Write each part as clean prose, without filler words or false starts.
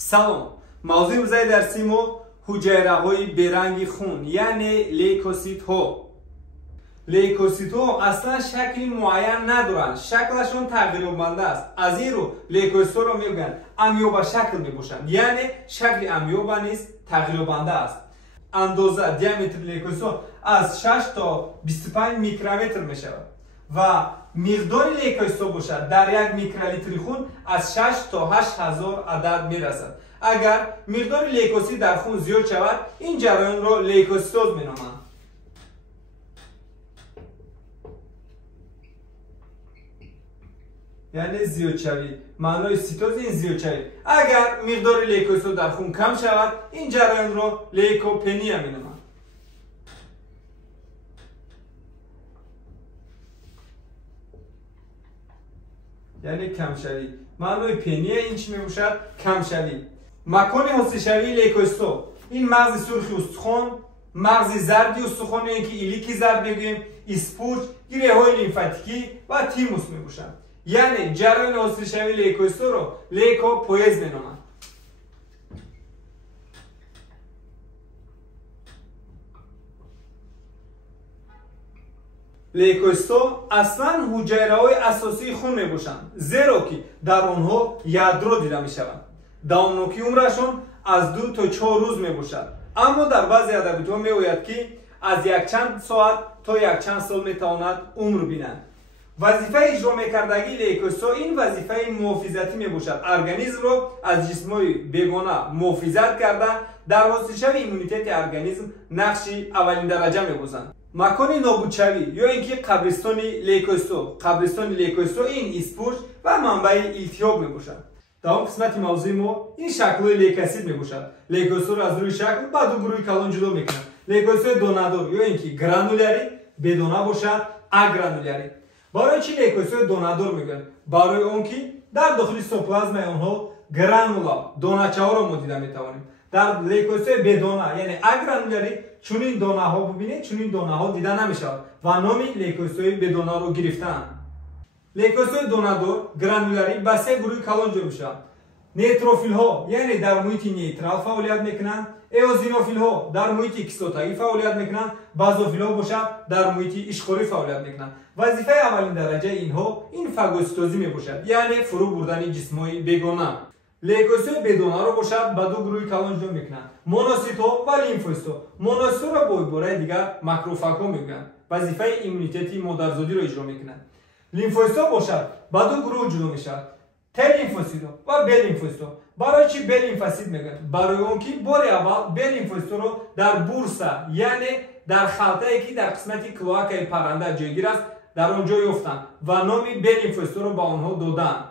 سلام. موضوع امروزی درسی ما حجیره‌های برنگ خون یعنی لیکوسیت ها. لیکوسیت ها اصلا شکلی معین ندارند، شکلشون تغییرمنده است. از این رو لیکوسیت ها رو میگن امیوبا شکل میباشند، یعنی شکل امیوبا نیز تغییرمنده است. اندازه دیامتر لیکوسیت ها از 6 تا 25 میکرومتر میشود و مقدار لیکوسیت ها باشد در یک میکرولیتر خون از 6 تا 8000 عدد میرسد. اگر مقدار لیکوسیت در خون زیاد شود این جریان را لیکوسیتوز مینامند. یعنی زیاد شوی، معنای سیتوز این زیاد شوی. اگر مقدار لیکوسیت در خون کم شود این جریان را لیکوپنیا مینامند. یعنی کم شوی. معنای پنیا این چی میباشد؟ کم شوی. مکان حاصل شوی لیکوسیت این مغز سرخ استخوان، مغز زرد استخوان یا اینکه ایلیکی زرد میگوییم، اسپوج، گیره های لیمفاتیکی و تیموس میباشند. یعنی جریان حاصل شوی لیکوسیت رو لیکوپویز مینامند. لیکوسیت اصلا حجیره‌های اساسی خون میباشند، زیرا که در آنها یادرو دیده میشوند. دامنوکی عمرشون از 2 تا 4 روز میباشد، اما در بعضی ادبیات میگوید که از یک چند ساعت تا یک چند سال میتواند عمر بینند. وظیفه اجرا میکردگی لیکوسیت این وظیفه محافظتی میباشد، ارگانیسم را از جسم‌های بیگانه محافظت کرده در حاصل شوی ایمونیته ارگانیسم نقشی اولین درجه میبازند. مکان نابودشوی یا اینکه قبرستان لیکوسیت این اسپوج و منبع التهاب میباشد. در قسمت موضوع ما این شکل‌های لیکوسیت میباشد. لیکوسیت را از روی شکل با دو گروه کلان جدا میکنند. لیکوسیت دونادور یا اینکه گرانولیری بدانه باشد، اگرانولیری. برای چی لیکوسیت دونادور میگن؟ برای اون که در داخل سیتوپلازم آنها گرانولا دونه‌چه ها را ما دیده میتوانیم. در لیکوسیت بدانه یعنی اگرانولیری چنین دانه ها ببینید، چنین دانه ها دیده نمیشود و نام لیکوسیت بدانه رو گرفتند. لیکوسیت دونادور گرانولیری به سه گروه کلان جدا میشوند. نیتروفیل ها یعنی در محیط نیترال فعالیت میکنند، ایوزینوفیل ها در محیط کیستوتایی فعالیت میکنند، بازوفیل ها باشد در محیط اشخوری فعالیت میکنند. وظیفه اولین درجه اینها این فاگوسیتوزی میباشد، یعنی فرو بردن جسم‌های بیگانه. لیکوسیت بدانه رو باشد به دو گروه کلان جدا میکنند، مونوسیت ها و لیمفوسیت ها. مونوسیت را با عبارت دیگر ماکروفاگ ها میگویند، وظیفه ایمونیته مادرزادی را اجرا میکنند. لیمفوسیت ها باشد به دو گروه جدا میشود، ت لیمفوسیت و ب لیمفوسیت. برای چی ب لیمفوسیت میگن؟ برای اون که بار اول ب لیمفوسیت رو در بورسا یعنی در خلطه‌ای که در قسمت کلواکای پرنده جایگیر است در آنجا یافتند و نام ب لیمفوسیت رو به آنها دادند.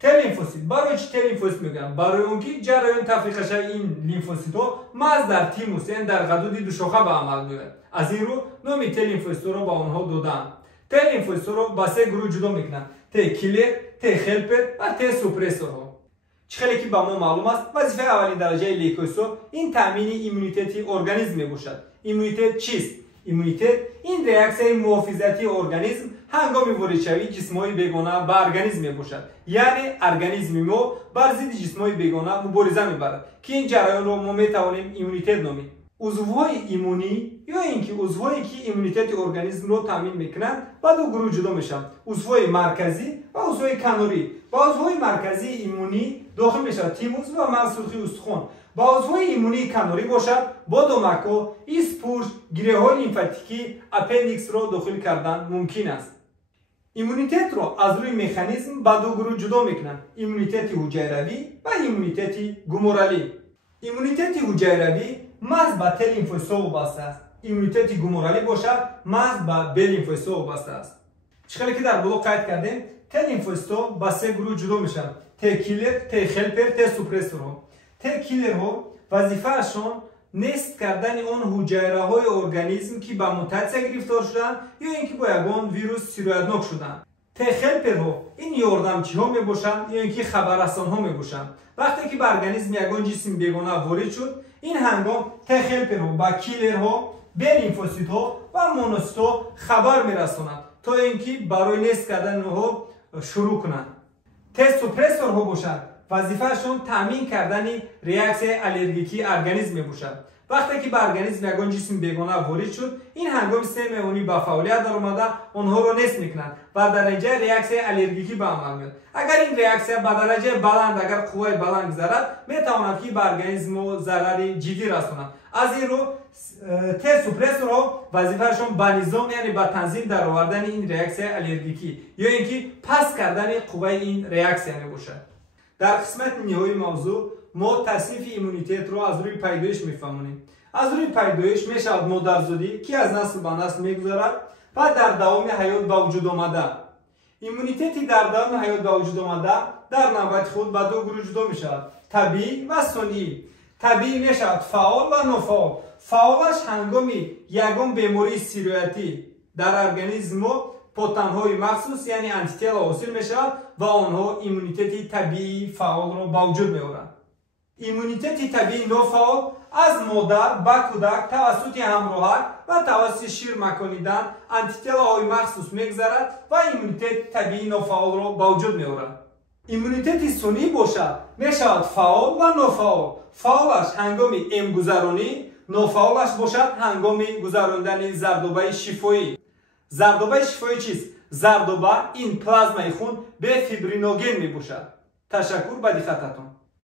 ت لیمفوسیت. برای چی ت لیمفوسیت میگن؟ برای اون که جریان تفریق شوی این لیمفوسیت ها محض در تیموس یعنی در غدود دو شاخه به عمل میاد. از این رو نام ت لیمفوسیت رو به آنها دادند. ت لیمفوسیت رو به سه گروه جدا میکنند، ت کیلر، ت هلپر و ت سوپرسور ها. چخیلی که به ما معلوم است وظیفه اولین درجه لیکوسیت این تامین ایمونیته ارگانیسم میباشد. ایمونیته چیست؟ ایمونیته این ریاکسیون محافظتی ارگانیسم هنگام وارد شوی جسم‌های بیگانه به ارگانیسم میباشد. یعنی ارگانیسم ما بر ضد جسم‌های بیگانه مبارزه میبرد که این جریان را ما میتوانیم ایمونیته نامیم. عضوهای ایمونی یا اینکه عضوهایی که ایمونیته ارگانیسم رو تامین میکنند با دو گروه جدا میشن، عضوهای مرکزی و عضوهای کناری. با عضوهای مرکزی ایمونی داخل میشود تیموس و مغز سرخی استخوان. با عضوهای ایمونی کناری باشد با دماغ، اسپوج، گیره های لیمفاتیکی، اپندیکس را داخل کردن ممکن است. ایمونیته را از روی مکانیزم با دو گروه جدا میکنند، ایمونیته حجیروی و ایمونیته گومورالی. ایمونیته حجیروی محض به ت لیمفوسیت وابسته است. ایمونیته گومورالی باشد محض به ب لیمفوسیت وابسته است. چخیلی که در بلوغ قید کردیم ت لیمفوسیت به سه گروه جدا میشن، ت کیلر، ت هلپر، ت سوپرسور ها. ت کیلر ها وظیفه‌شان نست کردن اون حجیره های ارگانیسم که به موتاسیون گرفتار شدن یا اینکه با یگان ویروس سیرویدناک شدن. ت هلپر ها این یاردمچی ها میباشند یا اینکه خبررسان ها میباشند. وقتی که به ارگانیسم یگان جسم بیگانه وارد شد این هنگام ت هلپر ها با کیلر ها، ب لیمفوسیت ها و مونوسیت ها خبر میرسانند تا اینکه برای نست کردن اونها شروع کنند. ت سوپرسور ها باشد вазифаашон таъмин кардани реаксияи аллергикии организм мебошад. вақте ки ба организм ягон ҷисм бегона ворид шуд, ин ҳангоми системаи имунӣ ба фаъолият даромада онҳоро нест мекунад ва дараҷаи реаксияи аллергикӣ ба амал меояд. агар ин реаксия ба дараҷаи баланд, агар қувваи баланд гузарад, метавонад ки ба организму зарари ҷиддӣ расонад. аз ин рӯ Т-супрессорҳо вазифаашон ба низом, яъне ба танзим даровардани ин реаксияи аллергикӣ ё ин ки паст кардани қувваи ин реаксия мебошад. дар қисмати ниҳоии мавзӯъ мо таснифи иммунитетро аз рӯи пайдоиш мефаҳмонем. аз рӯи пайдоиш мешавад модарзодӣ ки аз насл ба насл мегузарад ва дар давоми ҳаёт ба вуҷудомада. иммунитети дар давоми ҳаёт ба вуҷудомада дар навбати худ ба ду гурӯҳ ҷудо мешавад: табиӣ ва сонъӣ. табиӣ мешавад фаъол ва нофаъол. фаъолаш ҳангоми ягон бемории сироятӣ дар организмо потанҳои махсус, яъне антитела ҳосил мешавад ва онҳо иммунитети табиии фаъолро ба вуҷуд меоранд. иммунитети табиии нофаъол аз модар ба кӯдак тавассути ҳамроҳак ва тавассути шир маконидан антителаҳои махсус мегузарад ва иммунитети табиии нофаъолро ба вуҷуд меорад. иммунитети сунъӣ бошад мешавад фаъол ва нофаъол. фаъолаш ҳангоми эмгузаронӣ, нофаъолаш бошад ҳангоми гузарондани зардобаи шифоӣ. зардобаи шифоӣ чист? зардоба ин плазмаи хун бефибриноген мебошад. ташаккур ба диққататон.